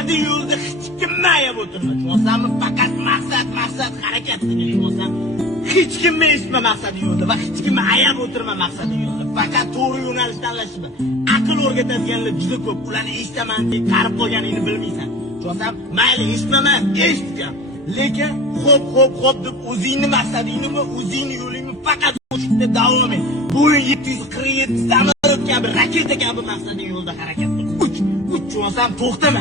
maqsadi yo'lda hech kimni ayab o'tirma. Tushunsanmi? Faqat maqsad harakat qil. Tushunsan? Hech kimni eshitma maqsadi yo'lda va hech kimni ayab o'tirma maqsadi yo'lda. Faqat to'g'ri yo'nalish tanlashma. Aql o'rgatadiganlar juda ko'p. Ularni eshitaman deb qarib qolganingni bilmaysan. Tushunsan? Mayli eshitmama, eshitgan. Lekin xo'p deb o'zingni maqsadingni, o'zingni yo'lingni faqat o'shda davom et. Bo'yin 747 samolyot kabi, raketa kabi maqsading yo'lda harakat qil. Uch, tushunsan? To'xtama.